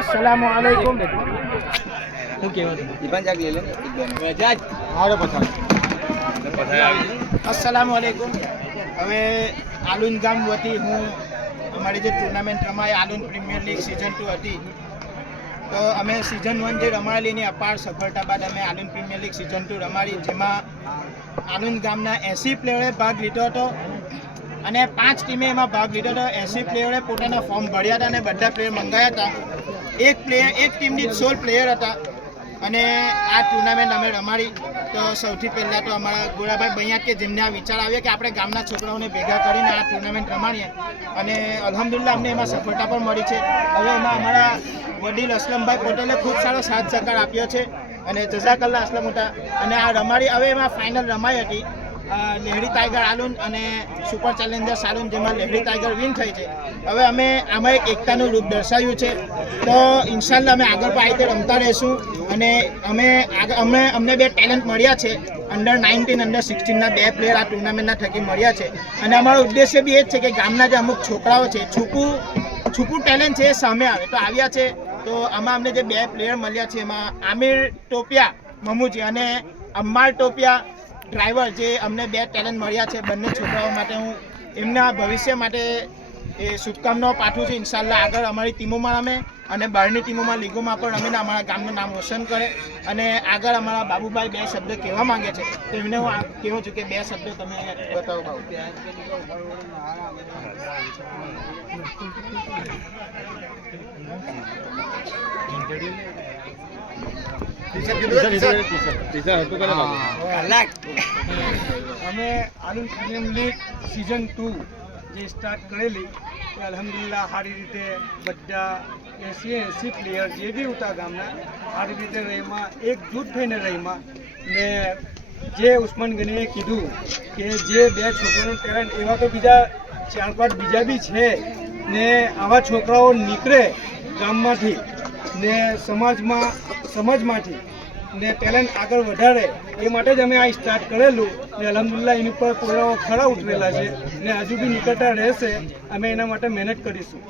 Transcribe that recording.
अस्सलाम वालेकुम। હું કહેવાનું ઈબાન જાગ લે લે જાજ હારો પછાડ अस्सलाम वालेकुम। હવે આલુન ગામ વતી હું અમારી જે ટુર્નામેન્ટ રમાય આલુન પ્રીમિયર લીગ સિઝન 2 હતી, તો અમે સિઝન 1 જે રમાયેલી એની અપાર સફળતા બાદ અમે આલુન પ્રીમિયર લીગ સિઝન 2 રમાડી, જેમાં આલુન ગામના 80 પ્લેયરે ભાગ લીધો હતો અને 5 ટીમે એમાં ભાગ લીધો હતો। 80 પ્લેયરે પોતાના ફોર્મ ભર્યા હતા અને બધા પ્લેયર મંગાયા હતા। એક ટીમ દીઠ 16 પ્લેયર હતા અને આ ટુર્નામેન્ટ અમે રમાડી। તો સૌથી પહેલાં તો અમારા ગોરાભાઈ બૈયાત કે જેમને આ વિચાર આવ્યો કે આપણે ગામના છોકરાઓને ભેગા કરીને આ ટુર્નામેન્ટ રમાડીએ, અને અલ્હમ્દુલિલ્લાહ અમને એમાં સફળતા પણ મળી છે। હવે એમાં અમારા વડીલ અસલમભાઈ પટેલે ખૂબ સારો સાથ સહકાર આપ્યો છે અને જઝાકલ્લા અસલમ મોટા। અને આ રમાડી હવે એમાં ફાઇનલ રમાઈ હતી લહેરી ટાઈગર આલુન અને સુપર ચેલેન્જર સાલુન, જેમાં લહેરી ટાઈગર વિન થઈ છે। હવે અમે આમાં એક એકતાનું રૂપ દર્શાવ્યું છે, તો ઇન્શાલ્લાહ અમે આગળ પણ આ રીતે રમતા રહીશું। અને અમને 2 ટેલેન્ટ મળ્યા છે, અંડર 19 અંડર 16ના 2 પ્લેયર આ ટુર્નામેન્ટના થકી મળ્યા છે। અને અમારો ઉદ્દેશ્ય બી એ જ છે કે ગામના જે અમુક છોકરાઓ છે, છૂપું ટેલેન્ટ છે એ સામે આવે તો આવ્યા છે। તો આમાં અમને જે 2 પ્લેયર મળ્યા છે એમાં આમિર ટોપિયા મમુજી અને અમ્માર ટોપિયા ડ્રાઈવર, જે અમને 2 ટેલેન્ટ મળ્યા છે। બંને છોકરાઓ માટે હું એમના ભવિષ્ય માટે એ શુભકામનાઓ પાઠવું છું। ઇન્શાલ્લાહ આગળ અમારી ટીમોમાં રમે અને બહારની ટીમોમાં લીગોમાં પણ રમીને અમારા ગામનું નામ રોશન કરે। અને આગળ અમારા બાબુભાઈ 2 શબ્દ કહેવા માંગે છે, તો એમને હું કહું છું કે 2 શબ્દો તમે બતાવો બાબુ। અમે આલુન પ્રીમિયર લીગ સિઝન 2 જે સ્ટાર્ટ કરેલી એ અલ્હમ્દુલિલ્લાહ સારી રીતે બધા 80 પ્લેયર જે બી હતા ગામના સારી રીતે રહીમાં, એકજૂટ થઈને રહીમાં। ને જે ઉસ્માન ગનીએ કીધું કે જે 2 છોકરાનું ટેલેન્ટ એવા તો બીજા 4-5 બીજા બી છે ને, આવા છોકરાઓ નીકળે ગામમાંથી ને સમાજમાંથી ને ટેલેન્ટ આગળ વધારે, એ માટે જ અમે આ સ્ટાર્ટ કરેલું ને અલ્હમ્દુલિલ્લાહ એની પર પૂરા ખરા ઉતરેલા છે ને હજુ બી નીકળતા રહેશે। અમે એના માટે મહેનત કરીશું।